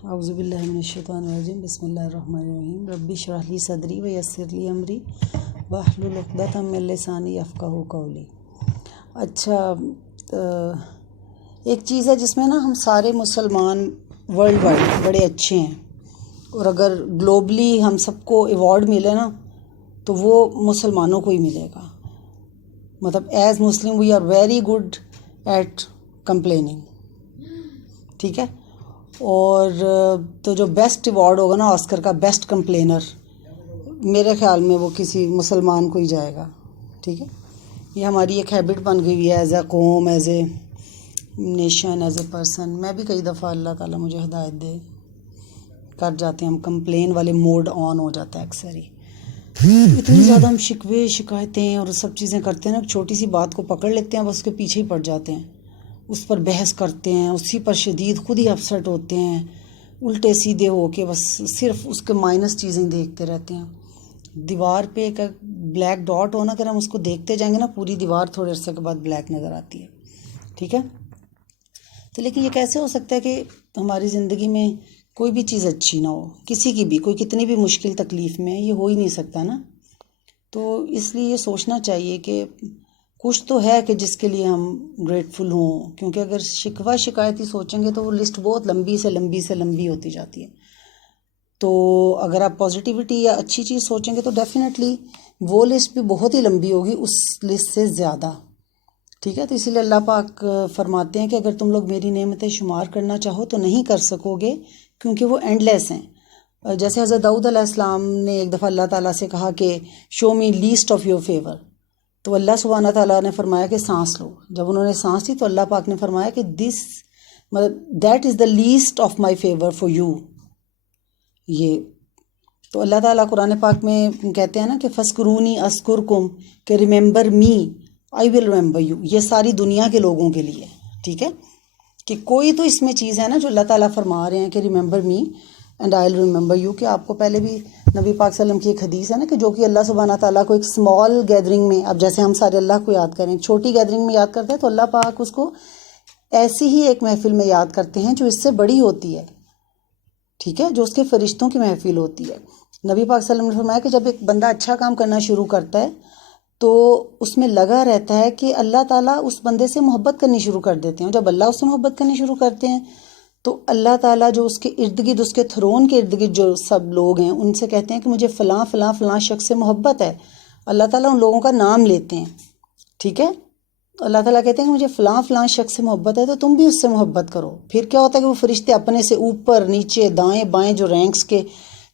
اعوذ باللہ من الشیطان الرجیم بسم اللہ الرحمن الرحیم ربی اشرح لی صدری ویسر لی امری واحلل عقدۃ من لسانی یفقہوا قولی۔ اچھا، ایک چیز ہے جس میں نا ہم سارے مسلمان ورلڈ وائڈ بڑے اچھے ہیں، اور اگر گلوبلی ہم سب کو ایوارڈ ملے نا تو وہ مسلمانوں کو ہی ملے گا۔ مطلب as Muslim we are very good at complaining, ٹھیک ہے۔ اور تو جو بیسٹ ایوارڈ ہوگا نا آسکر کا بیسٹ کمپلینر، میرے خیال میں وہ کسی مسلمان کو ہی جائے گا، ٹھیک ہے۔ یہ ہماری ایک ہیبٹ بن گئی ہے ایز اے قوم، as a nation, as a person. میں بھی کئی دفعہ اللہ تعالیٰ مجھے ہدایت دے کر جاتے ہیں، ہم کمپلین والے موڈ آن ہو جاتا ہے اکثر ہی۔ اتنی زیادہ ہم شکوے شکایتیں اور سب چیزیں کرتے ہیں نا، چھوٹی سی بات کو پکڑ لیتے ہیں، بس اس کے پیچھے ہی پڑ جاتے ہیں، اس پر بحث کرتے ہیں، اسی پر شدید خود ہی اپسٹ ہوتے ہیں، الٹے سیدھے ہو کے بس صرف اس کے مائنس چیزیں دیکھتے رہتے ہیں۔ دیوار پہ ایک بلیک ڈاٹ ہونا، اگر ہم اس کو دیکھتے جائیں گے نا، پوری دیوار تھوڑے عرصے کے بعد بلیک نظر آتی ہے، ٹھیک ہے۔ تو لیکن یہ کیسے ہو سکتا ہے کہ ہماری زندگی میں کوئی بھی چیز اچھی نہ ہو، کسی کی بھی، کوئی کتنی بھی مشکل تکلیف میں ہے، یہ ہو ہی نہیں سکتا نا۔ تو اس لیے یہ سوچنا چاہیے کہ کچھ تو ہے کہ جس کے لیے ہم گریٹفل ہوں، کیونکہ اگر شکوہ شکایتی سوچیں گے تو وہ لسٹ بہت لمبی سے لمبی سے لمبی ہوتی جاتی ہے۔ تو اگر آپ پازیٹیوٹی یا اچھی چیز سوچیں گے تو ڈیفینیٹلی وہ لسٹ بھی بہت ہی لمبی ہوگی اس لسٹ سے زیادہ، ٹھیک ہے۔ تو اسی لیے اللہ پاک فرماتے ہیں کہ اگر تم لوگ میری نعمتیں شمار کرنا چاہو تو نہیں کر سکو گے، کیونکہ وہ اینڈ لیس ہیں۔ جیسے حضرت داؤد علیہ السلام نے ایک دفعہ اللہ تعالیٰ سے کہا کہ شو می لیسٹ آف یور فیور، تو اللہ سبحانہ تعالیٰ نے فرمایا کہ سانس لو۔ جب انہوں نے سانس لی تو اللہ پاک نے فرمایا کہ that is the least of my favour for you. یہ تو اللہ تعالیٰ قرآن پاک میں کہتے ہیں نا کہ فَاذْكُرُونِی أَذْكُرْكُمْ، کہ remember me I will remember you. یہ ساری دنیا کے لوگوں کے لیے، ٹھیک ہے، کہ کوئی تو اس میں چیز ہے نا جو اللہ تعالیٰ فرما رہے ہیں کہ remember me and I will remember you. کہ آپ کو پہلے بھی نبی پاک صلی اللہ علیہ وسلم کی ایک حدیث ہے نا کہ جو کہ اللہ سبحانہ تعالیٰ کو ایک اسمال گیدرنگ میں، اب جیسے ہم سارے اللہ کو یاد کریں، چھوٹی گیدرنگ میں یاد کرتے ہیں، تو اللہ پاک اس کو ایسی ہی ایک محفل میں یاد کرتے ہیں جو اس سے بڑی ہوتی ہے، ٹھیک ہے، جو اس کے فرشتوں کی محفل ہوتی ہے۔ نبی پاک صلی اللہ علیہ وسلم نے فرمایا کہ جب ایک بندہ اچھا کام کرنا شروع کرتا ہے تو اس میں لگا رہتا ہے کہ اللہ تعالیٰ اس بندے سے محبت کرنی شروع کر دیتے ہیں۔ جب اللہ اس سے محبت کرنی شروع کرتے ہیں تو اللہ تعالیٰ جو اس کے ارد گرد، اس کے تھرون کے ارد گرد جو سب لوگ ہیں، ان سے کہتے ہیں کہ مجھے فلاں فلاں فلاں شخص سے محبت ہے۔ اللہ تعالیٰ ان لوگوں کا نام لیتے ہیں، ٹھیک ہے۔ اللہ تعالیٰ کہتے ہیں کہ مجھے فلاں فلاں شخص سے محبت ہے تو تم بھی اس سے محبت کرو۔ پھر کیا ہوتا ہے کہ وہ فرشتے اپنے سے اوپر نیچے دائیں بائیں جو رینکس کے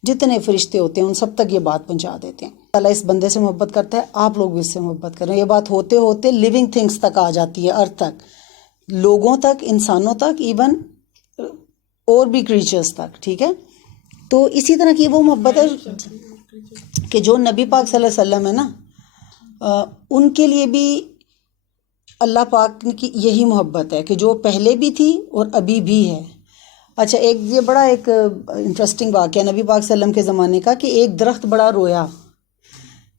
جتنے فرشتے ہوتے ہیں ان سب تک یہ بات پہنچا دیتے ہیں۔ اللہ اس بندے سے محبت کرتا ہے، آپ لوگ بھی اس سے محبت کریں۔ یہ بات ہوتے ہوتے لیونگ تھنگس تک آ جاتی ہے، ارتھ تک، لوگوں تک، انسانوں تک، ایون اور بھی کریچرز تک، ٹھیک ہے۔ تو اسی طرح کی وہ محبت ہے کہ جو نبی پاک صلی اللہ علیہ وسلم ہے نا، ان کے لیے بھی اللہ پاک کی یہی محبت ہے کہ جو پہلے بھی تھی اور ابھی بھی ہے۔ اچھا، یہ بڑا ایک انٹرسٹنگ واقعہ نبی پاک صلی اللہ علیہ وسلم کے زمانے کا، کہ ایک درخت بڑا رویا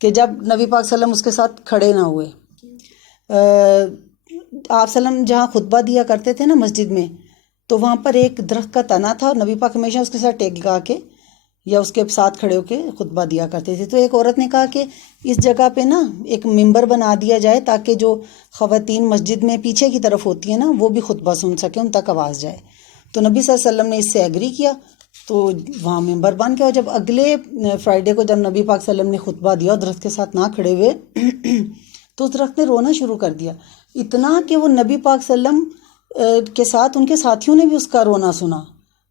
کہ جب نبی پاک صلی اللہ علیہ وسلم اس کے ساتھ کھڑے نہ ہوئے۔ آپ صلی اللہ علیہ وسلم جہاں خطبہ دیا کرتے تھے نا مسجد میں، تو وہاں پر ایک درخت کا تنا تھا، اور نبی پاک ہمیشہ اس کے ساتھ ٹیک لگا کے یا اس کے ساتھ کھڑے ہو کے خطبہ دیا کرتے تھے۔ تو ایک عورت نے کہا کہ اس جگہ پہ نا ایک ممبر بنا دیا جائے تاکہ جو خواتین مسجد میں پیچھے کی طرف ہوتی ہیں نا وہ بھی خطبہ سن سکیں، ان تک آواز جائے۔ تو نبی صلی اللہ علیہ وسلم نے اس سے ایگری کیا، تو وہاں ممبر بن گیا۔ اور جب اگلے فرائیڈے کو جب نبی پاک صلی اللہ علیہ وسلم نے خطبہ دیا اور درخت کے ساتھ نہ کھڑے ہوئے تو اس درخت نے رونا شروع کر دیا، اتنا کہ وہ نبی پاک صلی اللہ علیہ وسلم کے ساتھ ان کے ساتھیوں نے بھی اس کا رونا سنا۔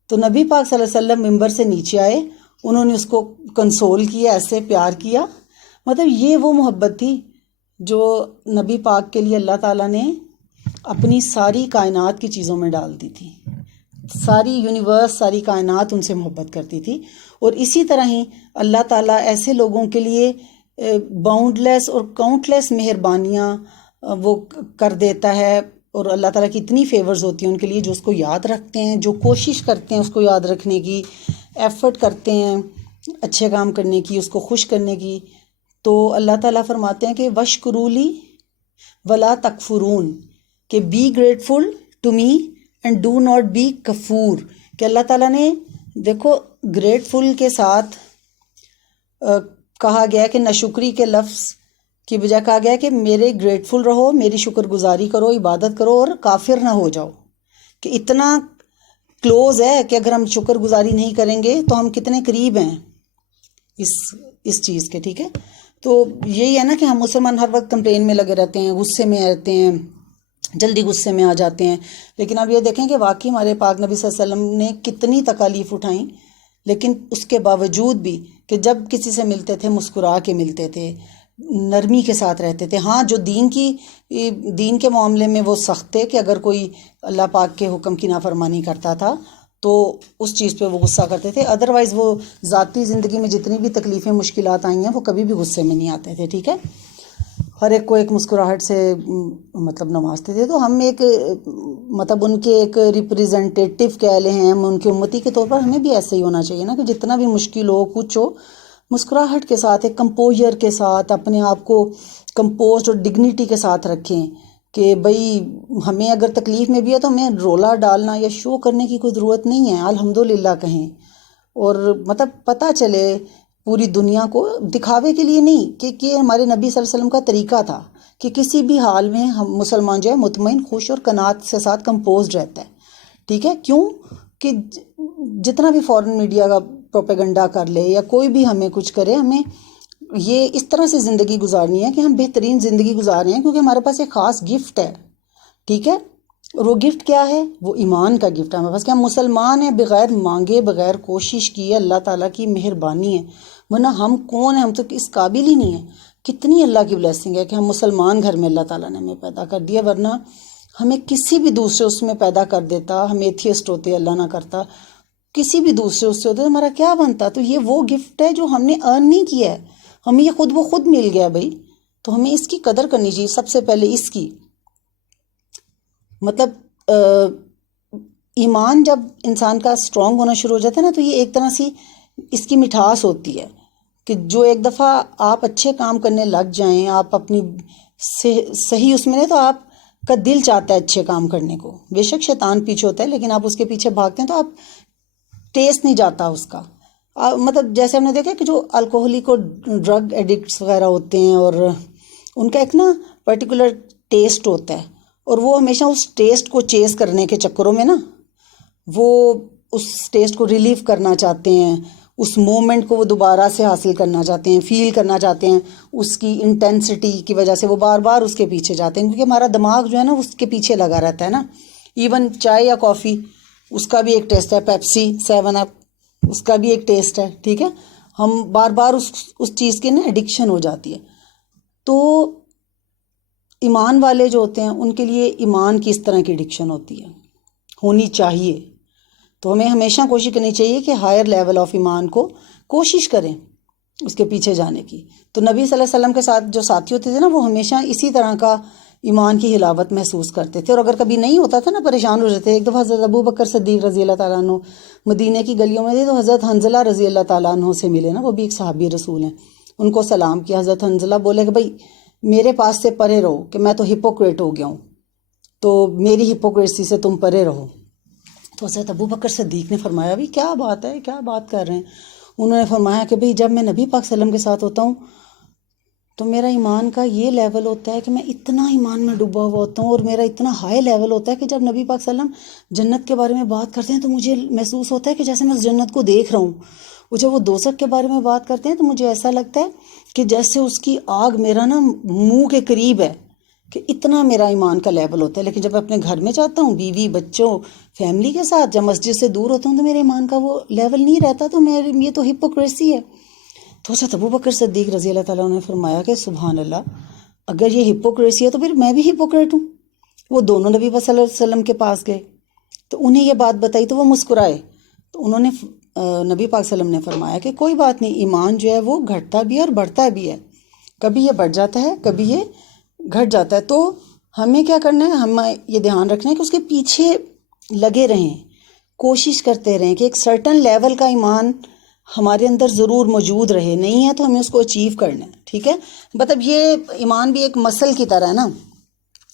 تو نبی پاک صلی اللہ علیہ وسلم ممبر سے نیچے آئے، انہوں نے اس کو کنسول کیا، ایسے پیار کیا۔ مطلب یہ وہ محبت تھی جو نبی پاک کے لیے اللہ تعالیٰ نے اپنی ساری کائنات کی چیزوں میں ڈال دی تھی۔ ساری یونیورس، ساری کائنات ان سے محبت کرتی تھی۔ اور اسی طرح ہی اللہ تعالیٰ ایسے لوگوں کے لیے باؤنڈ لیس اور کاؤنٹ لیس مہربانیاں وہ کر دیتا ہے، اور اللہ تعالیٰ کی اتنی فیورز ہوتی ہیں ان کے لیے جو اس کو یاد رکھتے ہیں، جو کوشش کرتے ہیں اس کو یاد رکھنے کی، ایفرٹ کرتے ہیں اچھے کام کرنے کی، اس کو خوش کرنے کی۔ تو اللہ تعالیٰ فرماتے ہیں کہ وَاشْکُرُوا لِی وَلَا تَکْفُرُونَ، کہ be grateful to me and do not be کفور، کہ اللہ تعالیٰ نے دیکھو گریٹفل کے ساتھ کہا گیا کہ ناشکری کے لفظ کی بجائے کہا گیا کہ میرے گریٹفل رہو، میری شکر گزاری کرو، عبادت کرو اور کافر نہ ہو جاؤ. کہ اتنا کلوز ہے کہ اگر ہم شکر گزاری نہیں کریں گے تو ہم کتنے قریب ہیں اس چیز کے. ٹھیک ہے، تو یہی ہے نا کہ ہم مسلمان ہر وقت کمپلین میں لگے رہتے ہیں، غصے میں رہتے ہیں، جلدی غصے میں آ جاتے ہیں. لیکن اب یہ دیکھیں کہ واقعی ہمارے پاک نبی صلی اللہ علیہ وسلم نے کتنی تکالیف اٹھائیں، لیکن اس کے باوجود بھی کہ جب کسی سے ملتے تھے مسکرا کے ملتے تھے، نرمی کے ساتھ رہتے تھے. ہاں جو دین کے معاملے میں وہ سخت تھے کہ اگر کوئی اللہ پاک کے حکم کی نافرمانی کرتا تھا تو اس چیز پہ وہ غصہ کرتے تھے. ادروائز وہ ذاتی زندگی میں جتنی بھی تکلیفیں مشکلات آئی ہیں وہ کبھی بھی غصے میں نہیں آتے تھے. ٹھیک ہے، ہر ایک کو ایک مسکراہٹ سے مطلب نوازتے تھے. تو ہم ایک مطلب ان کے ایک ریپریزنٹیٹیو کہہ لیں ہیں، ہم ان کی امتی کے طور پر ہمیں بھی ایسے ہی ہونا چاہیے نا کہ جتنا بھی مشکل ہو کچھ ہو، مسکراہٹ کے ساتھ، ایک کمپوزر کے ساتھ اپنے آپ کو کمپوزڈ اور ڈگنیٹی کے ساتھ رکھیں کہ بھئی ہمیں اگر تکلیف میں بھی ہے تو ہمیں رولا ڈالنا یا شو کرنے کی کوئی ضرورت نہیں ہے، الحمدللہ کہیں. اور مطلب پتہ چلے پوری دنیا کو، دکھاوے کے لیے نہیں، کہ ہمارے نبی صلی اللہ علیہ وسلم کا طریقہ تھا کہ کسی بھی حال میں ہم مسلمان جو ہے مطمئن، خوش اور قناعت سے ساتھ کمپوزڈ رہتا ہے. ٹھیک ہے، کیوں کہ جتنا بھی فورن میڈیا کا پروپیگنڈا کر لے یا کوئی بھی ہمیں کچھ کرے، ہمیں یہ اس طرح سے زندگی گزارنی ہے کہ ہم بہترین زندگی گزار رہے ہیں کیونکہ ہمارے پاس ایک خاص گفٹ ہے. ٹھیک ہے، اور وہ گفٹ کیا ہے؟ وہ ایمان کا گفٹ ہے ہمارے پاس کہ ہم مسلمان ہیں، بغیر مانگے، بغیر کوشش کیے. اللہ تعالیٰ کی مہربانی ہے، ورنہ ہم کون ہیں؟ ہم تو اس قابل ہی نہیں ہیں. کتنی اللہ کی بلیسنگ ہے کہ ہم مسلمان گھر میں اللہ تعالیٰ نے ہمیں پیدا کر دیا، ورنہ ہمیں کسی بھی دوسرے اس میں پیدا کر دیتا، ہم ایتھیسٹ ہوتے، اللہ نہ کرتا، کسی بھی دوسرے اس سے ہوتے، ہمارا کیا بنتا؟ تو یہ وہ گفٹ ہے جو ہم نے ارن نہیں کیا ہے، ہمیں یہ خود بخود مل گیا بھائی. تو ہمیں اس کی قدر کرنی چاہیے سب سے پہلے. اس کی مطلب ایمان جب انسان کا اسٹرانگ ہونا شروع ہو جاتا ہے نا، تو یہ ایک طرح سے اس کی مٹھاس ہوتی ہے کہ جو ایک دفعہ آپ اچھے کام کرنے لگ جائیں، آپ اپنی صحیح اس میں نہیں، تو آپ کا دل چاہتا ہے اچھے کام کرنے کو. بے شک شیطان پیچھے ہوتا ہے، لیکن آپ اس کے پیچھے بھاگتے ہیں تو آپ ٹیسٹ نہیں جاتا اس کا. مطلب جیسے ہم نے دیکھا کہ جو الکوہلک اور ڈرگ ایڈکٹس وغیرہ ہوتے ہیں، اور ان کا ایک نا پرٹیکولر ٹیسٹ ہوتا ہے، اور وہ ہمیشہ اس ٹیسٹ کو چیز کرنے کے چکروں میں نا وہ اس ٹیسٹ کو ریلیو کرنا چاہتے ہیں، اس مومنٹ کو وہ دوبارہ سے حاصل کرنا چاہتے ہیں، فیل کرنا چاہتے ہیں. اس کی انٹینسٹی کی وجہ سے وہ بار بار اس کے پیچھے جاتے ہیں، کیونکہ ہمارا دماغ جو ہے نا اس کے پیچھے لگا رہتا ہے نا. ایون چائے یا کافی، اس کا بھی ایک ٹیسٹ ہے، پیپسی، 7 اپ، اس کا بھی ایک ٹیسٹ ہے. ٹھیک ہے، ہم بار بار اس چیز کی نا ایڈکشن ہو جاتی ہے. تو ایمان والے جو ہوتے ہیں ان کے لیے ایمان کی اس طرح کی ایڈکشن ہوتی ہے، ہونی چاہیے. تو ہمیں ہمیشہ کوشش کرنی چاہیے کہ ہائر لیول آف ایمان کو کوشش کریں اس کے پیچھے جانے کی. تو نبی صلی اللہ علیہ وسلم کے ساتھ جو ساتھی ہوتے تھے نا، وہ ہمیشہ اسی طرح کا ایمان کی حلاوت محسوس کرتے تھے. اور اگر کبھی نہیں ہوتا تھا نا، پریشان ہو جاتے. ایک دفعہ حضرت ابو بکر صدیق رضی اللہ تعالیٰ عنہ مدینہ کی گلیوں میں تھے، تو حضرت حنظلہ رضی اللہ تعالیٰ عنہ سے ملے نا، وہ بھی ایک صحابی رسول ہیں. ان کو سلام کیا. حضرت حنظلہ بولے کہ بھائی میرے پاس سے پرے رہو کہ میں تو ہپوکریٹ ہو گیا ہوں، تو میری ہپوکریسی سے تم پرے رہو. تو حضرت ابو بکر صدیق نے فرمایا بھی کیا بات ہے، کیا بات کر رہے ہیں؟ انہوں نے فرمایا کہ بھئی جب میں نبی پاک صلی اللہ علیہ وسلم کے ساتھ ہوتا ہوں تو میرا ایمان کا یہ لیول ہوتا ہے کہ میں اتنا ایمان میں ڈوبا ہوا ہوتا ہوں، اور میرا اتنا ہائی لیول ہوتا ہے کہ جب نبی پاک صلی اللہ علیہ وسلم جنت کے بارے میں بات کرتے ہیں تو مجھے محسوس ہوتا ہے کہ جیسے میں اس جنت کو دیکھ رہا ہوں. اور جب وہ دوزخ کے بارے میں بات کرتے ہیں تو مجھے ایسا لگتا ہے کہ جیسے اس کی آگ میرا نا منہ کے قریب ہے، کہ اتنا میرا ایمان کا لیول ہوتا ہے. لیکن جب میں اپنے گھر میں جاتا ہوں، بیوی بچوں فیملی کے ساتھ، جب مسجد سے دور ہوتا ہوں، تو میرے ایمان کا وہ لیول نہیں رہتا. تو یہ تو ہپوکریسی ہے. تو حضرت ابو بکر صدیق رضی اللہ تعالیٰ نے فرمایا کہ سبحان اللہ، اگر یہ ہپوکریسی ہے تو پھر میں بھی ہپوکریٹ ہوں. وہ دونوں نبی صلی اللہ علیہ وسلم کے پاس گئے تو انہیں یہ بات بتائی تو وہ مسکرائے. تو انہوں نے نبی پاک صلی اللہ علیہ وسلم نے فرمایا کہ کوئی بات نہیں، ایمان جو ہے وہ گھٹتا بھی ہے اور بڑھتا بھی ہے، کبھی یہ بڑھ جاتا ہے، کبھی یہ گھٹ جاتا ہے. تو ہمیں کیا کرنا ہے؟ ہمیں یہ دھیان رکھنا ہے کہ اس کے پیچھے لگے رہیں، کوشش کرتے رہیں کہ ایک سرٹن لیول کا ایمان ہمارے اندر ضرور موجود رہے. نہیں ہے تو ہمیں اس کو اچیو کرنا ہے. ٹھیک ہے، مطلب یہ ایمان بھی ایک مسل کی طرح ہے نا.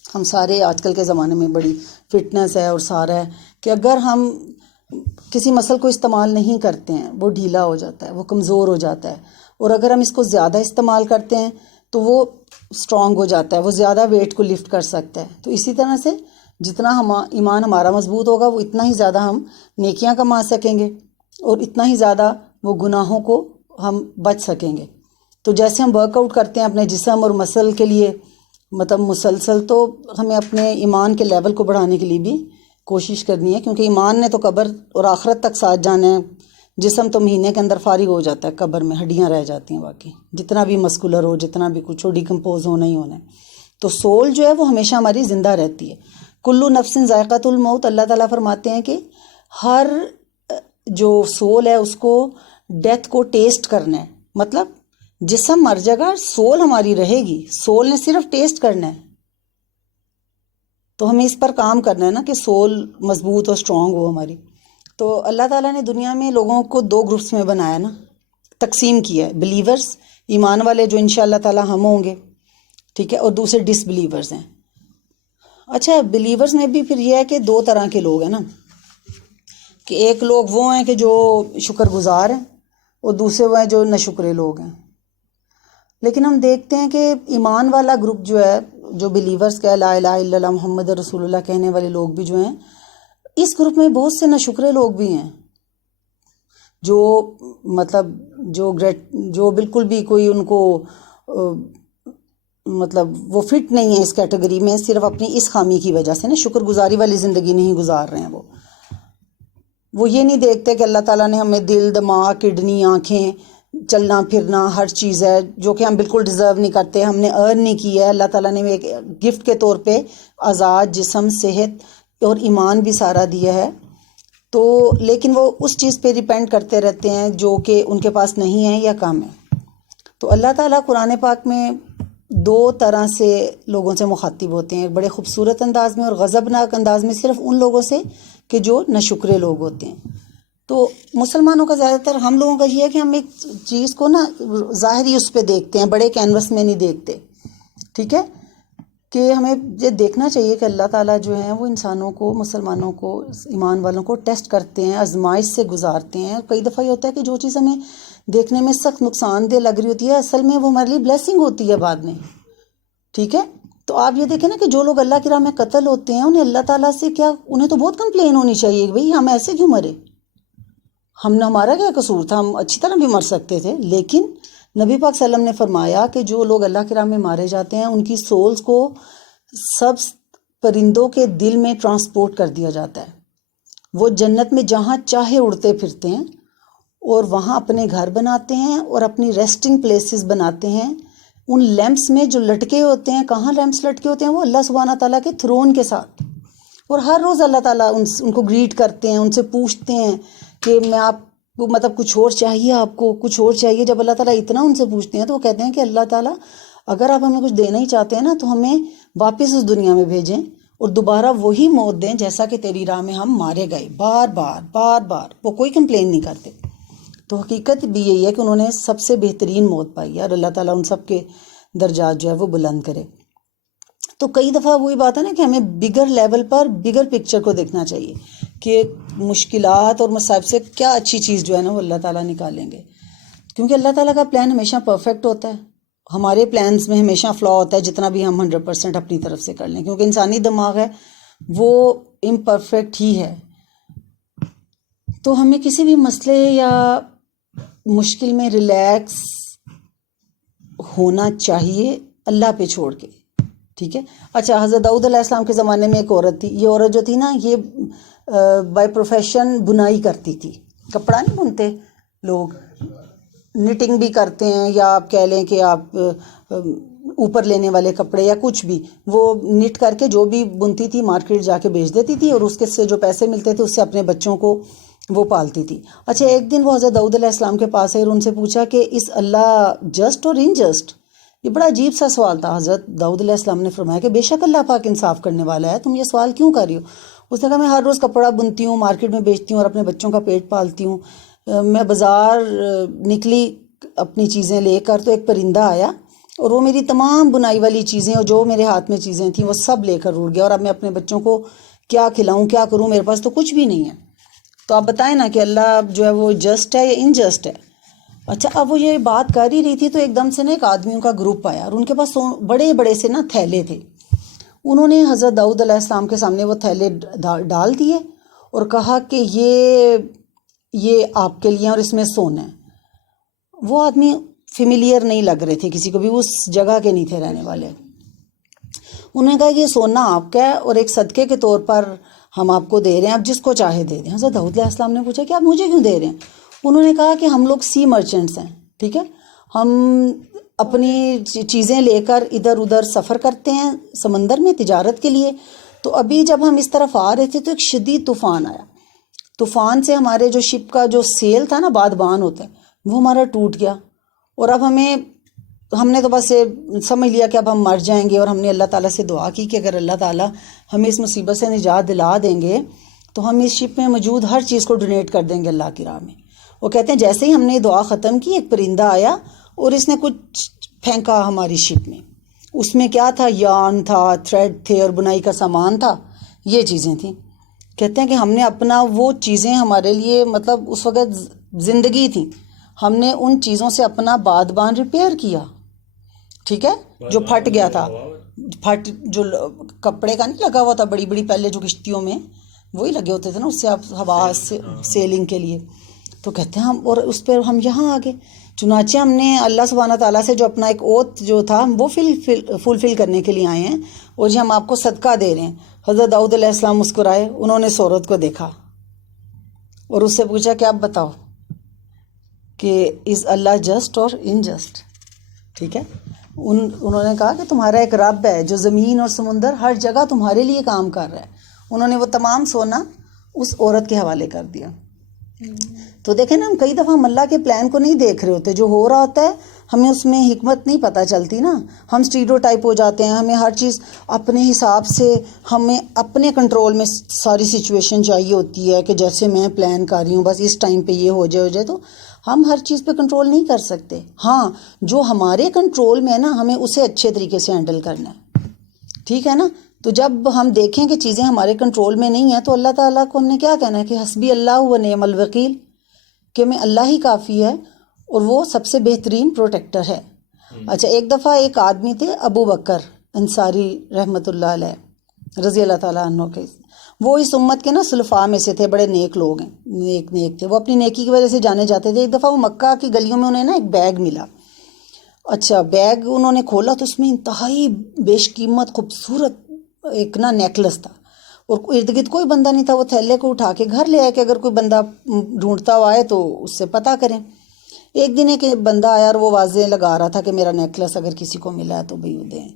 ہم سارے آج کل کے زمانے میں بڑی فٹنس ہے اور سارا ہے کہ اگر ہم کسی مسل کو استعمال نہیں کرتے ہیں وہ ڈھیلا ہو جاتا ہے، وہ کمزور ہو جاتا ہے، اور اگر ہم اس کو زیادہ استعمال کرتے ہیں تو وہ اسٹرانگ ہو جاتا ہے، وہ زیادہ ویٹ کو لفٹ کر سکتا ہے. تو اسی طرح سے جتنا ایمان ہمارا مضبوط ہوگا وہ اتنا ہی زیادہ ہم نیکیاں کما سکیں گے، اور اتنا ہی زیادہ وہ گناہوں کو ہم بچ سکیں گے. تو جیسے ہم ورک آؤٹ کرتے ہیں اپنے جسم اور مسل کے لیے مطلب مسلسل، تو ہمیں اپنے ایمان کے لیول کو بڑھانے کے لیے بھی کوشش کرنی ہے، کیونکہ ایمان نے تو قبر اور آخرت تک ساتھ جانا ہے. جسم تو مہینے کے اندر فارغ ہو جاتا ہے، قبر میں ہڈیاں رہ جاتی ہیں، باقی جتنا بھی مسکولر ہو، جتنا بھی کچھ ہو، ڈیکمپوز ہونا ہی ہونا ہے. تو سول جو ہے وہ ہمیشہ ہماری زندہ رہتی ہے. کلو نفس ذائقۃ الموت، اللہ تعالیٰ فرماتے ہیں کہ ہر جو سول ہے اس کو ڈیتھ کو ٹیسٹ کرنا ہے. مطلب جسم مر جائے گا، سول ہماری رہے گی، سول نے صرف ٹیسٹ کرنا ہے. تو ہمیں اس پر کام کرنا ہے نا کہ سول مضبوط اور اسٹرانگ ہو ہماری. تو اللہ تعالیٰ نے دنیا میں لوگوں کو 2 گروپس میں بنایا نا، تقسیم کیا ہے. بلیورز، ایمان والے جو انشاءاللہ تعالیٰ ہم ہوں گے، ٹھیک ہے، اور دوسرے ڈس بلیورز ہیں. اچھا، بلیورز میں بھی پھر یہ ہے کہ 2 طرح کے لوگ ہیں نا، کہ ایک لوگ وہ ہیں کہ جو شکر گزار ہیں، اور دوسرے وہ ہیں جو ناشکرے لوگ ہیں. لیکن ہم دیکھتے ہیں کہ ایمان والا گروپ جو ہے، جو بلیورز کا لا الہ الا اللہ محمد رسول اللہ کہنے والے لوگ بھی جو ہیں، اس گروپ میں بہت سے ناشکرے لوگ بھی ہیں، جو مطلب جو بالکل بھی کوئی ان کو مطلب وہ فٹ نہیں ہے اس کیٹیگری میں، صرف اپنی اس خامی کی وجہ سے نا شکر گزاری والی زندگی نہیں گزار رہے ہیں. وہ یہ نہیں دیکھتے کہ اللہ تعالیٰ نے ہمیں دل، دماغ، کڈنی، آنکھیں، چلنا پھرنا، ہر چیز ہے جو کہ ہم بالکل ڈیزرو نہیں کرتے، ہم نے ارن نہیں کی ہے. اللہ تعالیٰ نے ایک گفٹ کے طور پہ آزاد جسم، صحت اور ایمان بھی سارا دیا ہے. تو لیکن وہ اس چیز پہ ڈیپینڈ کرتے رہتے ہیں جو کہ ان کے پاس نہیں ہے یا کم ہے. تو اللہ تعالیٰ قرآن پاک میں 2 طرح سے لوگوں سے مخاطب ہوتے ہیں، ایک بڑے خوبصورت انداز میں اور غضبناک انداز میں صرف ان لوگوں سے کہ جو ناشکرے لوگ ہوتے ہیں. تو مسلمانوں کا زیادہ تر ہم لوگوں کا یہ ہے کہ ہم ایک چیز کو نا ظاہری اس پہ دیکھتے ہیں، بڑے کینوس میں نہیں دیکھتے. ٹھیک ہے، کہ ہمیں یہ دیکھنا چاہیے کہ اللہ تعالیٰ جو ہیں وہ انسانوں کو، مسلمانوں کو، ایمان والوں کو ٹیسٹ کرتے ہیں، آزمائش سے گزارتے ہیں. کئی دفعہ یہ ہوتا ہے کہ جو چیز ہمیں دیکھنے میں سخت نقصان دہ لگ رہی ہوتی ہے، اصل میں وہ ہمارے لیے بلیسنگ ہوتی ہے بعد میں. ٹھیک ہے، تو آپ یہ دیکھیں نا کہ جو لوگ اللہ کی راہ میں قتل ہوتے ہیں، انہیں اللہ تعالیٰ سے کیا، انہیں تو بہت کمپلین ہونی چاہیے کہ بھئی ہم ایسے کیوں مرے، ہمارا کیا قصور تھا، ہم اچھی طرح بھی مر سکتے تھے. لیکن نبی پاک صلی اللہ علیہ وسلم نے فرمایا کہ جو لوگ اللہ کی راہ میں مارے جاتے ہیں ان کی سولز کو سب پرندوں کے دل میں ٹرانسپورٹ کر دیا جاتا ہے. وہ جنت میں جہاں چاہے اڑتے پھرتے ہیں، اور وہاں اپنے گھر بناتے ہیں اور اپنی ریسٹنگ پلیسز بناتے ہیں. ان لیمپس میں جو لٹکے ہوتے ہیں، کہاں لیمپس لٹکے ہوتے ہیں؟ وہ اللہ سبحانہ تعالیٰ کے تھرون کے ساتھ. اور ہر روز اللہ تعالیٰ ان کو گریٹ کرتے ہیں، ان سے پوچھتے ہیں کہ میں آپ کو مطلب کچھ اور چاہیے، آپ کو کچھ اور چاہیے. جب اللہ تعالیٰ اتنا ان سے پوچھتے ہیں تو وہ کہتے ہیں کہ اللہ تعالیٰ اگر آپ ہمیں کچھ دینا ہی چاہتے ہیں نا تو ہمیں واپس اس دنیا میں بھیجیں اور دوبارہ وہی موت دیں جیسا کہ تیری راہ میں ہم مارے گئے، بار بار بار بار. وہ کوئی کمپلین نہیں کرتے. تو حقیقت بھی یہی ہے کہ انہوں نے سب سے بہترین موت پائی ہے، اور اللہ تعالیٰ ان سب کے درجات جو ہے وہ بلند کرے. تو کئی دفعہ وہی بات ہے نا کہ ہمیں بگر لیول پر بگر پکچر کو دیکھنا چاہیے کہ مشکلات اور مصائب سے کیا اچھی چیز جو ہے نا وہ اللہ تعالیٰ نکالیں گے. کیونکہ اللہ تعالیٰ کا پلان ہمیشہ پرفیکٹ ہوتا ہے، ہمارے پلانز میں ہمیشہ فلا ہوتا ہے جتنا بھی ہم 100% اپنی طرف سے کر لیں، کیونکہ انسانی دماغ ہے وہ امپرفیکٹ ہی ہے. تو ہمیں کسی بھی مسئلے یا مشکل میں ریلیکس ہونا چاہیے اللہ پہ چھوڑ کے. ٹھیک ہے. اچھا، حضرت داؤد علیہ السلام کے زمانے میں ایک عورت تھی. یہ عورت جو تھی نا، یہ بائی پروفیشن بنائی کرتی تھی. کپڑا نہیں بنتے لوگ، نٹنگ بھی کرتے ہیں، یا آپ کہہ لیں کہ آپ اوپر لینے والے کپڑے یا کچھ بھی، وہ نٹ کر کے جو بھی بنتی تھی مارکیٹ جا کے بیچ دیتی تھی، اور اس کے سے جو پیسے ملتے تھے اس سے اپنے بچوں کو وہ پالتی تھی. اچھا، ایک دن وہ حضرت داؤد علیہ السلام کے پاس ہے اور ان سے پوچھا کہ اس اللہ جسٹ اور انجسٹ؟ یہ بڑا عجیب سا سوال تھا. حضرت داؤد علیہ السلام نے فرمایا کہ بے شک اللہ پاک انصاف کرنے والا ہے، تم یہ سوال کیوں کر رہی ہو؟ اس نے کہا میں ہر روز کپڑا بنتی ہوں، مارکیٹ میں بیچتی ہوں اور اپنے بچوں کا پیٹ پالتی ہوں. میں بازار نکلی اپنی چیزیں لے کر، تو ایک پرندہ آیا اور وہ میری تمام بنائی والی چیزیں اور جو میرے ہاتھ میں چیزیں تھیں وہ سب لے کر اڑ گیا، اور اب میں اپنے بچوں کو کیا کھلاؤں، کیا کروں، میرے پاس تو کچھ بھی نہیں ہے. تو آپ بتائیں نا کہ اللہ جو ہے وہ جسٹ ہے یا انجسٹ ہے. اچھا اب وہ یہ بات کر ہی رہی تھی تو ایک دم سے نا ایک آدمیوں کا گروپ آیا اور ان کے پاس بڑے بڑے سے نا تھیلے تھے. انہوں نے حضرت داؤد علیہ السلام کے سامنے وہ تھیلے ڈال دیے اور کہا کہ یہ آپ کے لیے اور اس میں سونا ہے. وہ آدمی فیملیئر نہیں لگ رہے تھے کسی کو بھی, اس جگہ کے نہیں تھے رہنے والے. انہوں نے کہا کہ یہ سونا آپ کا ہے اور ایک صدقے کے طور پر ہم آپ کو دے رہے ہیں, آپ جس کو چاہے دے دیں. حضرت داؤد علیہ السلام نے پوچھا کہ آپ مجھے کیوں دے رہے ہیں؟ انہوں نے کہا کہ ہم لوگ سی مرچنٹس ہیں, ٹھیک ہے, ہم اپنی چیزیں لے کر ادھر ادھر سفر کرتے ہیں سمندر میں تجارت کے لیے. تو ابھی جب ہم اس طرف آ رہے تھے تو ایک شدید طوفان آیا. طوفان سے ہمارے جو شپ کا جو سیل تھا نا, بادبان ہوتا ہے, وہ ہمارا ٹوٹ گیا. اور اب ہم نے تو بس یہ سمجھ لیا کہ اب ہم مر جائیں گے, اور ہم نے اللہ تعالیٰ سے دعا کی کہ اگر اللہ تعالیٰ ہمیں اس مصیبت سے نجات دلا دیں گے تو ہم اس شپ میں موجود ہر چیز کو ڈونیٹ کر دیں گے اللہ کی راہ میں. وہ کہتے ہیں جیسے ہی ہم نے دعا ختم کی ایک پرندہ آیا اور اس نے کچھ پھینکا ہماری شپ میں. اس میں کیا تھا؟ یارن تھا, تھریڈ تھے اور بنائی کا سامان تھا, یہ چیزیں تھیں. کہتے ہیں کہ ہم نے اپنا وہ چیزیں ہمارے لیے مطلب اس وقت زندگی تھی, ہم نے ان چیزوں سے اپنا بادبان ریپیئر کیا, ٹھیک ہے, جو پھٹ گیا تھا. جو کپڑے کا نہیں لگا ہوا تھا بڑی بڑی پہلے جو کشتیوں میں وہی لگے ہوتے تھے نا, اس سے آپ ہوا سے سیلنگ کے لیے. تو کہتے ہیں ہم اور اس پہ ہم یہاں آ گئے. چنانچہ ہم نے اللہ سبحانہ تعالیٰ سے جو اپنا ایک اوتھ جو تھا وہ فلفل کرنے کے لیے آئے ہیں, اور جی ہم آپ کو صدقہ دے رہے ہیں. حضرت داؤد علیہ السلام مسکرائے, انہوں نے اس عورت کو دیکھا اور اس سے پوچھا کہ آپ بتاؤ کہ از اللہ جسٹ اور انجسٹ, ٹھیک ہے. انہوں نے کہا کہ تمہارا ایک رب ہے جو زمین اور سمندر ہر جگہ تمہارے لیے کام کر رہا ہے. انہوں نے وہ تمام سونا اس عورت کے حوالے کر دیا. تو دیکھیں نا, ہم کئی دفعہ ہم اللہ کے پلان کو نہیں دیکھ رہے ہوتے, جو ہو رہا ہوتا ہے ہمیں اس میں حکمت نہیں پتہ چلتی نا, ہم اسٹیریو ٹائپ ہو جاتے ہیں, ہمیں ہر چیز اپنے حساب سے, ہمیں اپنے کنٹرول میں ساری سچویشن چاہیے ہوتی ہے کہ جیسے میں پلان کر رہی ہوں بس اس ٹائم پہ یہ ہو جائے, تو ہم ہر چیز پہ کنٹرول نہیں کر سکتے. ہاں جو ہمارے کنٹرول میں ہے نا ہمیں اسے اچھے طریقے سے ہینڈل کرنا ہے, ٹھیک ہے نا. تو جب ہم دیکھیں کہ چیزیں ہمارے کنٹرول میں نہیں ہیں تو اللہ تعالیٰ کو ہم نے کیا کہنا ہے کہ حسبی اللہ و نعم الوکیل, کہ میں اللہ ہی کافی ہے اور وہ سب سے بہترین پروٹیکٹر ہے. اچھا ایک دفعہ ایک آدمی تھے ابو بکر انصاری رحمۃ اللہ علیہ رضی اللہ تعالیٰ عنہ کے, وہ اس امت کے نا سلفاء میں سے تھے, بڑے نیک لوگ ہیں, نیک تھے, وہ اپنی نیکی کی وجہ سے جانے جاتے تھے. ایک دفعہ وہ مکہ کی گلیوں میں انہیں نا ایک بیگ ملا. اچھا بیگ انہوں نے کھولا تو اس میں انتہائی بیش قیمت خوبصورت ایک نا نیکلس تھا, اور ارد گرد کوئی بندہ نہیں تھا. وہ تھیلے کو اٹھا کے گھر لے آئے کہ اگر کوئی بندہ ڈھونڈتا ہوا آئے تو اس سے پتہ کریں. ایک دن ایک بندہ آیا اور وہ واضح لگا رہا تھا کہ میرا نیکلس اگر کسی کو ملا ہے تو بھی دیں.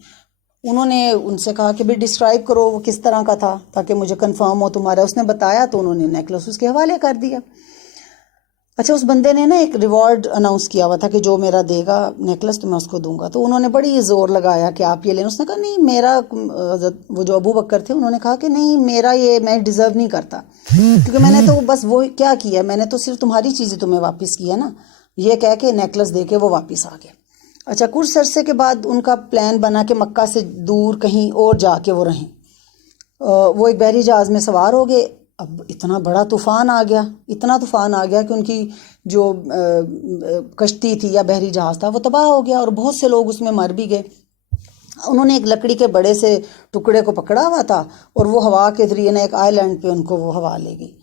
انہوں نے ان سے کہا کہ بھی ڈسکرائب کرو وہ کس طرح کا تھا تاکہ مجھے کنفرم ہو تمہارا. اس نے بتایا تو انہوں نے نیکلس اس کے حوالے کر دیا. اچھا اس بندے نے نا ایک ریوارڈ اناؤنس کیا ہوا تھا کہ جو میرا دے گا نیکلس تو میں اس کو دوں گا. تو انہوں نے بڑی زور لگایا کہ آپ یہ لیں. اس نے کہا نہیں میرا, وہ جو ابو بکر تھے انہوں نے کہا کہ نہیں میرا یہ میں ڈیزرو نہیں کرتا, کیونکہ میں نے تو بس وہ کیا کیا, میں نے تو صرف تمہاری چیزیں تمہیں واپس کیا نا, یہ کہہ کے نیکلس دے کے وہ واپس آ گئے. اچھا کچھ عرصے کے بعد ان کا پلان بنا کہ مکہ سے دور کہیں اور جا کے وہ رہیں. وہ ایک بحری جہاز میں سوار ہو گئے. اب اتنا بڑا طوفان آ گیا کہ ان کی جو کشتی تھی یا بحری جہاز تھا وہ تباہ ہو گیا, اور بہت سے لوگ اس میں مر بھی گئے. انہوں نے ایک لکڑی کے بڑے سے ٹکڑے کو پکڑا ہوا تھا اور وہ ہوا کے ذریعے نا ایک آئی لینڈ پہ ان کو وہ ہوا لے گئی.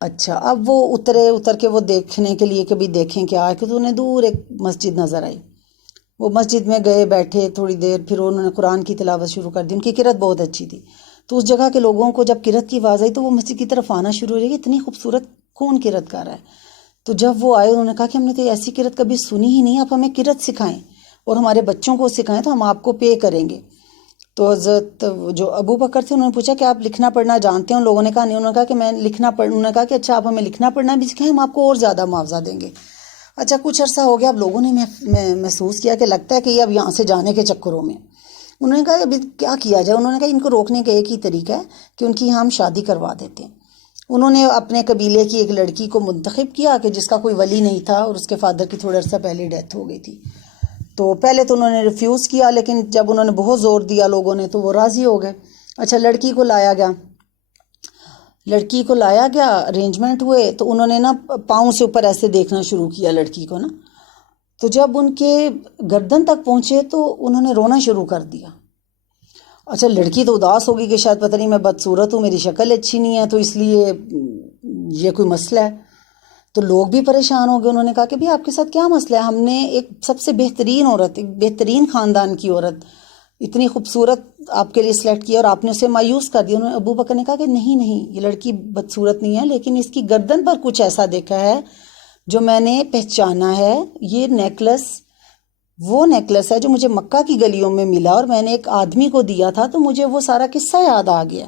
اچھا اب وہ اتر کے وہ دیکھنے کے لیے کہ بھی دیکھیں کیا ہے, کہ تو انہیں دور ایک مسجد نظر آئی. وہ مسجد میں گئے, بیٹھے تھوڑی دیر, پھر انہوں نے قرآن کی تلاوت شروع کر دی. ان کی قرأت بہت اچھی تھی, تو اس جگہ کے لوگوں کو جب قرأت کی آواز آئی تو وہ مسجد کی طرف آنا شروع ہو جائے گی, اتنی خوبصورت کون قرأت کر رہا ہے. تو جب وہ آئے انہوں نے کہا کہ ہم نے تو ایسی قرأت کبھی سنی ہی نہیں, آپ ہمیں قرأت سکھائیں اور ہمارے بچوں کو سکھائیں تو ہم آپ کو پے کریں گے. تو حضرت جو ابو بکر تھے انہوں نے پوچھا کہ آپ لکھنا پڑھنا جانتے ہیں؟ ان لوگوں نے کہا نہیں. انہوں نے کہا کہ میں انہوں نے کہا کہ اچھا آپ ہمیں لکھنا پڑھنا بھی سکھائیں, ہم آپ کو اور زیادہ معاوضہ دیں گے. اچھا کچھ عرصہ ہو گیا, اب لوگوں نے محسوس کیا کہ لگتا ہے کہ یہ اب یہاں سے جانے کے چکروں میں. انہوں نے کہا ابھی کیا کیا جائے. انہوں نے کہا ان کو روکنے کا ایک ہی طریقہ ہے کہ ان کی یہاں ہم شادی کروا دیتے ہیں. انہوں نے اپنے قبیلے کی ایک لڑکی کو منتخب کیا کہ جس کا کوئی ولی نہیں تھا, اور اس کے فادر کی تھوڑے عرصہ پہلے ڈیتھ ہو گئی تھی. تو پہلے تو انہوں نے ریفیوز کیا, لیکن جب انہوں نے بہت زور دیا لوگوں نے تو وہ راضی ہو گئے. اچھا لڑکی کو لایا گیا. لڑکی کو لایا گیا، ارینجمنٹ ہوئے، تو انہوں نے نا پاؤں سے اوپر ایسے دیکھنا شروع کیا لڑکی کو نا، تو جب ان کے گردن تک پہنچے تو انہوں نے رونا شروع کر دیا. اچھا لڑکی تو اداس ہوگی کہ شاید پتہ نہیں میں بدصورت ہوں، میری شکل اچھی نہیں ہے، تو اس لیے یہ کوئی مسئلہ ہے. تو لوگ بھی پریشان ہو گئے. انہوں نے کہا کہ آپ کے ساتھ کیا مسئلہ ہے؟ ہم نے ایک سب سے بہترین عورت، ایک بہترین خاندان کی عورت، اتنی خوبصورت آپ کے لیے سلیکٹ کیا اور آپ نے اسے مایوس کر دیا. انہوں نے ابو بکر نے کہا کہ نہیں یہ لڑکی بدصورت نہیں ہے، لیکن اس کی گردن پر کچھ ایسا دیکھا ہے جو میں نے پہچانا ہے. یہ نیکلس وہ نیکلس ہے جو مجھے مکہ کی گلیوں میں ملا اور میں نے ایک آدمی کو دیا تھا، تو مجھے وہ سارا قصہ یاد آ گیا.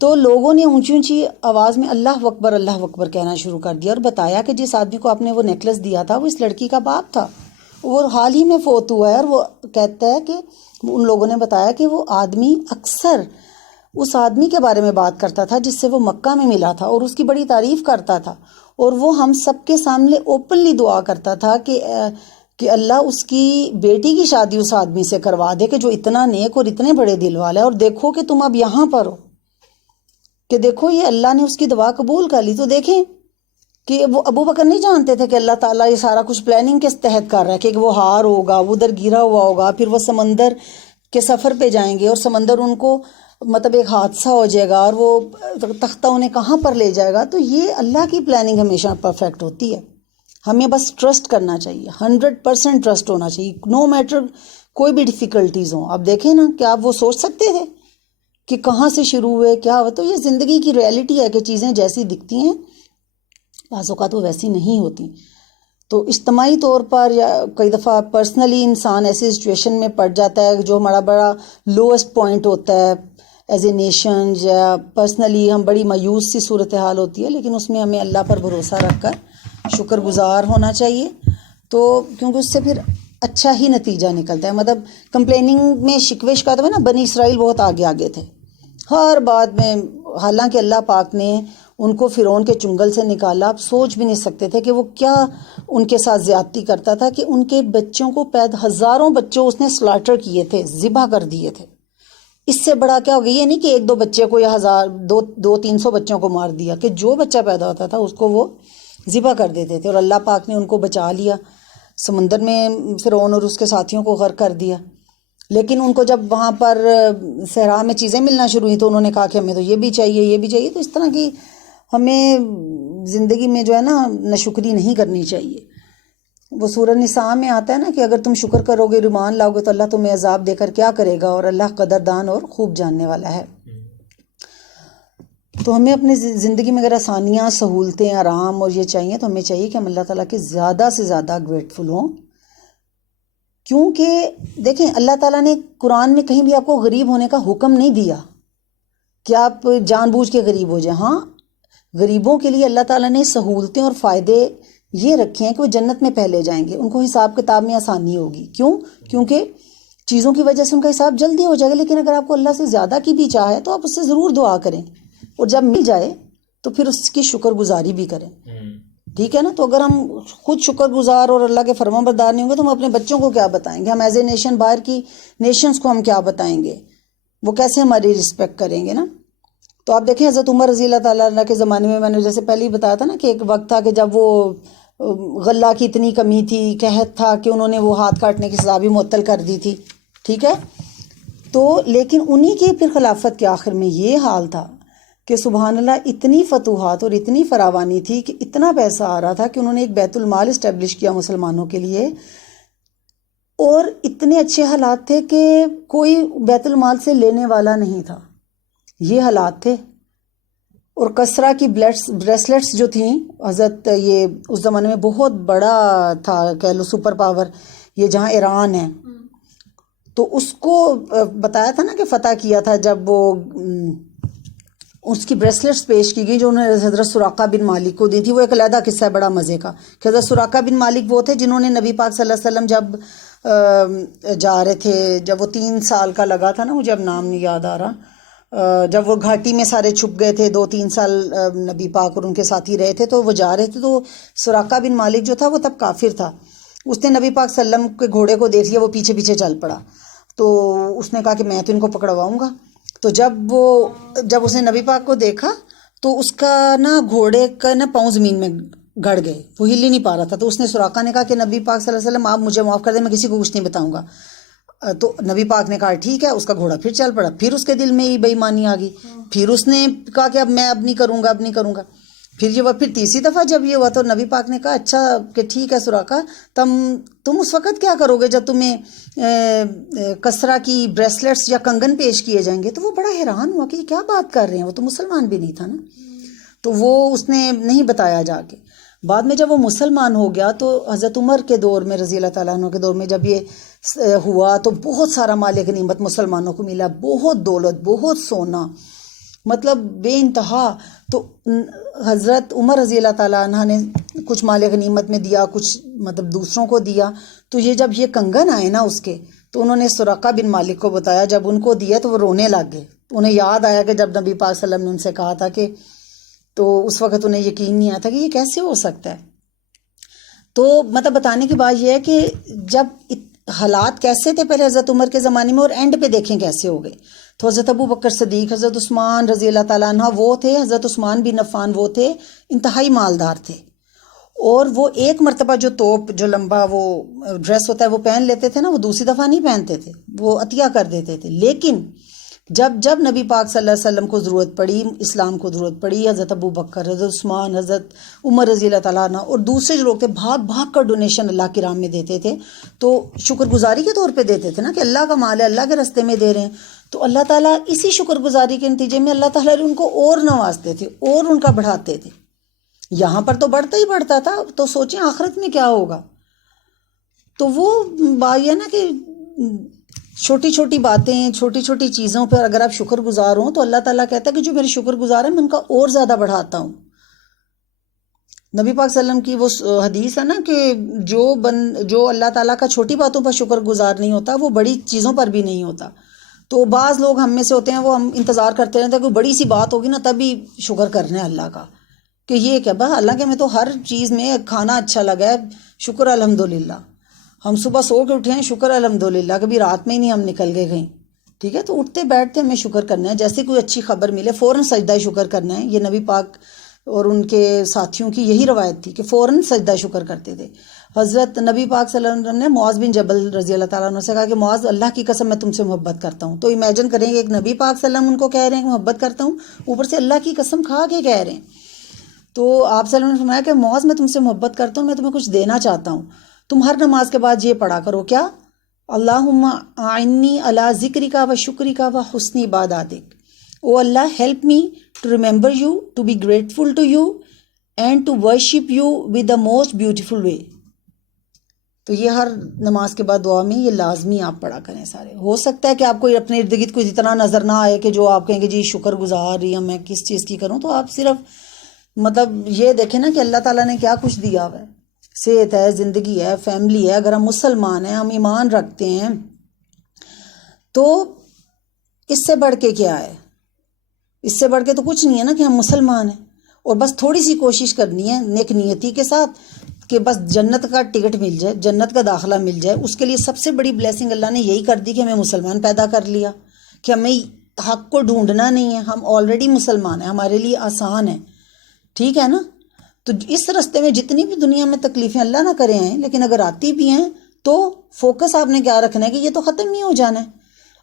تو لوگوں نے اونچی اونچی آواز میں اللہ اکبر کہنا شروع کر دیا اور بتایا کہ جس آدمی کو آپ نے وہ نیکلس دیا تھا وہ اس لڑکی کا باپ تھا، وہ حال ہی میں فوت ہوا ہے. اور وہ کہتا ہے کہ ان لوگوں نے بتایا کہ وہ آدمی اکثر اس آدمی کے بارے میں بات کرتا تھا جس سے وہ مکہ میں ملا تھا اور اس کی بڑی تعریف کرتا تھا، اور وہ ہم سب کے سامنے اوپنلی دعا کرتا تھا کہ اللہ اس کی بیٹی کی شادی اس آدمی سے کروا دے کہ جو اتنا نیک اور اتنے بڑے دل والا ہے. اور دیکھو کہ تم اب یہاں پر ہو، کہ دیکھو یہ اللہ نے اس کی دعا قبول کر لی. تو دیکھیں کہ وہ ابو بکر نہیں جانتے تھے کہ اللہ تعالیٰ یہ سارا کچھ پلاننگ کس تحت کر رہا ہے، کہ وہ ہار ہوگا، وہ ادھر گرا ہوا ہوگا، پھر وہ سمندر کے سفر پہ جائیں گے اور سمندر ان کو مطلب ایک حادثہ ہو جائے گا اور وہ تختہ انہیں کہاں پر لے جائے گا. تو یہ اللہ کی پلاننگ ہمیشہ پرفیکٹ ہوتی ہے. ہمیں بس ٹرسٹ کرنا چاہیے، 100% ٹرسٹ ہونا چاہیے، نو میٹر کوئی بھی ڈیفیکلٹیز ہوں. اب دیکھیں نا کہ آپ وہ سوچ سکتے تھے کہ کہاں سے شروع ہوئے کیا ہوا. تو یہ زندگی کی ریئلٹی ہے کہ چیزیں جیسی دکھتی ہیں بعض اوقات وہ ویسی نہیں ہوتی. تو اجتماعی طور پر یا کئی دفعہ پرسنلی انسان ایسی سچویشن میں پڑ جاتا ہے جو ہمارا بڑا لوسٹ پوائنٹ ہوتا ہے ایز اے نیشن، یا پرسنلی ہم بڑی مایوس سی صورتحال ہوتی ہے، لیکن اس میں ہمیں اللہ پر بھروسہ رکھ کر شکر گزار ہونا چاہیے. تو کیونکہ اس سے پھر اچھا ہی نتیجہ نکلتا ہے. مطلب کمپلیننگ میں شکوے شکایت میں نا بنی اسرائیل بہت آگے تھے ہر بات میں، حالانکہ اللہ پاک نے ان کو فرعون کے چنگل سے نکالا. آپ سوچ بھی نہیں سکتے تھے کہ وہ کیا ان کے ساتھ زیادتی کرتا تھا، کہ ان کے بچوں کو ہزاروں بچوں اس نے سلاٹر کیے تھے، ذبح کر دیے تھے. اس سے بڑا کیا ہو گیا؟ یہ نہیں کہ ایک دو بچے کو یا 200-300 بچوں کو مار دیا، کہ جو بچہ پیدا ہوتا تھا اس کو وہ ذبح کر دیتے تھے. اور اللہ پاک نے ان کو بچا لیا، سمندر میں فرعون اور اس کے ساتھیوں کو غرق کر دیا. لیکن ان کو جب وہاں پر صحرا میں چیزیں ملنا شروع ہوئی تو انہوں نے کہا کہ ہمیں تو یہ بھی چاہیے یہ بھی چاہیے. تو اس طرح کی ہمیں زندگی میں جو ہے نا ناشکری نہیں کرنی چاہیے. وہ سورہ نساء میں آتا ہے نا کہ اگر تم شکر کرو گے، ایمان لاؤ گے تو اللہ تمہیں عذاب دے کر کیا کرے گا، اور اللہ قدردان اور خوب جاننے والا ہے. تو ہمیں اپنی زندگی میں اگر آسانیاں، سہولتیں، آرام اور یہ چاہیے تو ہمیں چاہیے کہ ہم اللہ تعالیٰ کے زیادہ سے زیادہ گریٹفل ہوں. کیونکہ دیکھیں اللہ تعالیٰ نے قرآن میں کہیں بھی آپ کو غریب ہونے کا حکم نہیں دیا کہ آپ جان بوجھ کے غریب ہو جائیں. ہاں غریبوں کے لیے اللہ تعالیٰ نے سہولتیں اور فائدے یہ رکھے ہیں کہ وہ جنت میں پہلے جائیں گے، ان کو حساب کتاب میں آسانی ہوگی. کیونکہ چیزوں کی وجہ سے ان کا حساب جلدی ہو جائے گا. لیکن اگر آپ کو اللہ سے زیادہ کی بھی چاہ ہے تو آپ اس سے ضرور دعا کریں، اور جب مل جائے تو پھر اس کی شکر گزاری بھی کریں. ٹھیک ہے نا؟ تو اگر ہم خود شکر گزار اور اللہ کے فرمان بردار نہیں ہوں گے تو ہم اپنے بچوں کو کیا بتائیں گے؟ ہم ایز اے نیشن باہر کی نیشنز کو ہم کیا بتائیں گے؟ وہ کیسے ہماری رسپیکٹ کریں گے نا؟ تو آپ دیکھیں حضرت عمر رضی اللہ تعالیٰ عنہ کے زمانے میں نے جیسے پہلے ہی بتایا تھا نا کہ ایک وقت تھا کہ جب وہ غلہ کی اتنی کمی تھی، قحط تھا کہ انہوں نے وہ ہاتھ کاٹنے کی سزا بھی معطل کر دی تھی. ٹھیک ہے؟ تو لیکن انہی کی پھر خلافت کے آخر میں یہ حال تھا کہ سبحان اللہ اتنی فتوحات اور اتنی فراوانی تھی کہ اتنا پیسہ آ رہا تھا کہ انہوں نے ایک بیت المال اسٹیبلش کیا مسلمانوں کے لیے، اور اتنے اچھے حالات تھے کہ کوئی بیت المال سے لینے والا نہیں تھا. یہ حالات تھے. اور کسرا کی بریسلیٹس جو تھیں حضرت، یہ اس زمانے میں بہت بڑا تھا کہہ لو سپر پاور، یہ جہاں ایران ہے، تو اس کو بتایا تھا نا کہ فتح کیا تھا جب وہ اس کی بریسلیٹس پیش کی گئی جو انہوں نے حضرت سراقہ بن مالک کو دی تھی. وہ ایک علیحدہ قصہ ہے بڑا مزے کا کہ حضرت سراقہ بن مالک وہ تھے جنہوں نے نبی پاک صلی اللہ علیہ وسلم جب جا رہے تھے، جب وہ 3 سال کا لگا تھا نا، مجھے اب نام نہیں یاد آ رہا، جب وہ گھاٹی میں سارے چھپ گئے تھے، 2-3 سال نبی پاک اور ان کے ساتھی رہے تھے، تو وہ جا رہے تھے. تو سراقہ بن مالک جو تھا وہ تب کافر تھا. اس نے نبی پاک صلی اللہ علیہ وسلم کے گھوڑے کو دیکھ لیا، وہ پیچھے پیچھے چل پڑا. تو اس نے کہا کہ میں تو ان کو پکڑواؤں گا. تو جب اس نے نبی پاک کو دیکھا تو اس کا نا گھوڑے کا نا پاؤں زمین میں گڑ گئے، وہ ہل ہی نہیں پا رہا تھا. تو اس نے سراقہ نے کہا کہ نبی پاک صلی اللہ علیہ وسلم آپ مجھے معاف کر دیں، میں کسی کو کچھ نہیں بتاؤں گا. تو نبی پاک نے کہا ٹھیک ہے. اس کا گھوڑا پھر چل پڑا. پھر اس کے دل میں یہ بے ایمانی آ گئی. پھر اس نے کہا کہ اب میں اب نہیں کروں گا. پھر تیسری دفعہ جب یہ ہوا تو نبی پاک نے کہا اچھا کہ ٹھیک ہے سراقہ، تم اس وقت کیا کرو گے جب تمہیں کسرا کی بریسلیٹس یا کنگن پیش کیے جائیں گے؟ تو وہ بڑا حیران ہوا کہ یہ کیا بات کر رہے ہیں، وہ تو مسلمان بھی نہیں تھا نا. تو وہ اس نے نہیں بتایا جا کے. بعد میں جب وہ مسلمان ہو گیا تو حضرت عمر کے دور میں رضی اللہ تعالیٰ عنہ کے دور میں جب یہ ہوا تو بہت سارا مال غنیمت مسلمانوں کو ملا، بہت دولت، بہت سونا، مطلب بے انتہا. تو حضرت عمر رضی اللہ تعالیٰ عنہ نے کچھ مال غنیمت میں دیا، کچھ مطلب دوسروں کو دیا. تو یہ جب یہ کنگن آئے نا اس کے، تو انہوں نے سراقہ بن مالک کو بتایا. جب ان کو دیا تو وہ رونے لگ گئے. انہیں یاد آیا کہ جب نبی پاک صلی اللہ علیہ وسلم نے ان سے کہا تھا کہ، تو اس وقت انہیں یقین نہیں آیا تھا کہ یہ کیسے ہو سکتا ہے. تو مطلب بتانے کی بات یہ ہے کہ جب حالات کیسے تھے پہلے حضرت عمر کے زمانے میں، اور اینڈ پہ دیکھیں کیسے ہو گئے. تو حضرت ابو بکر صدیق، حضرت عثمان رضی اللہ تعالیٰ عنہ وہ تھے، حضرت عثمان بن عفان وہ تھے، انتہائی مالدار تھے. اور وہ ایک مرتبہ جو توپ، جو لمبا وہ ڈریس ہوتا ہے وہ پہن لیتے تھے نا، وہ دوسری دفعہ نہیں پہنتے تھے، وہ عطیہ کر دیتے تھے. لیکن جب نبی پاک صلی اللہ علیہ وسلم کو ضرورت پڑی، اسلام کو ضرورت پڑی، حضرت ابو بکر، حضرت عثمان، حضرت عمر رضی اللہ تعالیٰ عنہ اور دوسرے جو لوگ تھے بھاگ کر ڈونیشن اللہ کی راہ میں دیتے تھے. تو شکر گزاری کے طور پہ دیتے تھے نا کہ اللہ کا مال ہے، اللہ کے راستے میں دے رہے ہیں. تو اللہ تعالیٰ اسی شکر گزاری کے نتیجے میں اللہ تعالیٰ ان کو اور نوازتے تھے اور ان کا بڑھاتے تھے. یہاں پر تو بڑھتا ہی بڑھتا تھا، تو سوچیں آخرت میں کیا ہوگا. تو وہ بات یہ نا کہ چھوٹی چھوٹی باتیں، چھوٹی چھوٹی چیزوں پر اگر آپ شکر گزار ہوں تو اللہ تعالیٰ کہتا ہے کہ جو میرے شکر گزار ہیں میں ان کا اور زیادہ بڑھاتا ہوں. نبی پاک صلی اللہ علیہ وسلم کی وہ حدیث ہے نا کہ جو اللہ تعالیٰ کا چھوٹی باتوں پر شکر گزار نہیں ہوتا وہ بڑی چیزوں پر بھی نہیں ہوتا. تو بعض لوگ ہم میں سے ہوتے ہیں، وہ ہم انتظار کرتے رہتے ہیں کہ بڑی سی بات ہوگی نا تبھی شکر کرنا ہے اللہ کا، کہ یہ کیا بس اللہ کے میں تو ہر چیز میں کھانا اچھا لگا ہے شکر الحمدللہ، ہم صبح سو کے اٹھے ہیں شکر الحمدللہ، کبھی رات میں ہی نہیں ہم نکل گئے کہیں. ٹھیک ہے، تو اٹھتے بیٹھتے ہمیں شکر کرنا ہے. جیسے کوئی اچھی خبر ملے فوراً سجدہ شکر کرنا ہے. یہ نبی پاک اور ان کے ساتھیوں کی یہی روایت تھی کہ فوراً سجدہ شکر کرتے تھے. حضرت نبی پاک صلی اللہ علیہ وسلم نے معاذ بن جبل رضی اللہ تعالیٰ عنہ سے کہا کہ معاذ اللہ کی قسم میں تم سے محبت کرتا ہوں. تو امیجن کریں کہ ایک نبی پاک صلی اللہ علیہ وسلم ان کو کہہ رہے ہیں کہ محبت کرتا ہوں، اوپر سے اللہ کی قسم کھا کے کہہ رہے ہیں. تو آپ صلی اللہ علیہ وسلم نے فرمایا کہ معاذ میں تم سے محبت کرتا ہوں، میں تمہیں کچھ دینا چاہتا ہوں. تم ہر نماز کے بعد یہ پڑھا کرو، کیا؟ اللہم اعنی علی ذکرک و شکرک و حسن عبادتک. O Allah help me to remember you, to be grateful to you and to worship you with the most beautiful way. تو یہ ہر نماز کے بعد دعا میں یہ لازمی آپ پڑھا کریں سارے. ہو سکتا ہے کہ آپ کو اپنے ارد گرد کوئی اتنا نظر نہ آئے کہ جو آپ کہیں گے جی شکر گزار رہی ہوں میں کس چیز کی کروں. تو آپ صرف مطلب یہ دیکھیں نا کہ اللہ تعالیٰ نے کیا کچھ دیا ہوا ہے. صحت ہے، زندگی ہے، فیملی ہے. اگر ہم مسلمان ہیں، ہم ایمان رکھتے ہیں، تو اس سے بڑھ کے کیا ہے؟ اس سے بڑھ کے تو کچھ نہیں ہے نا کہ ہم مسلمان ہیں. اور بس تھوڑی سی کوشش کرنی ہے نیک نیتی کے ساتھ کہ بس جنت کا ٹکٹ مل جائے، جنت کا داخلہ مل جائے. اس کے لیے سب سے بڑی بلیسنگ اللہ نے یہی کر دی کہ ہمیں مسلمان پیدا کر لیا، کہ ہمیں حق کو ڈھونڈنا نہیں ہے، ہم آلریڈی مسلمان ہیں، ہمارے لیے آسان ہے. ٹھیک ہے نا؟ تو اس راستے میں جتنی بھی دنیا میں تکلیفیں اللہ نہ کرے ہیں، لیکن اگر آتی بھی ہیں تو فوکس آپ نے کیا رکھنا ہے کہ یہ تو ختم ہی ہو جانا ہے.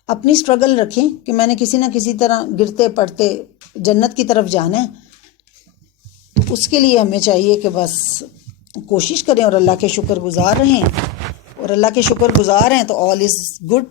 اپنی سٹرگل رکھیں کہ میں نے کسی نہ کسی طرح گرتے پڑتے جنت کی طرف جانا ہے. اس کے لیے ہمیں چاہیے کہ بس کوشش کریں اور اللہ کے شکر گزار رہیں. اور اللہ کے شکر گزار ہیں تو آل از گڈ.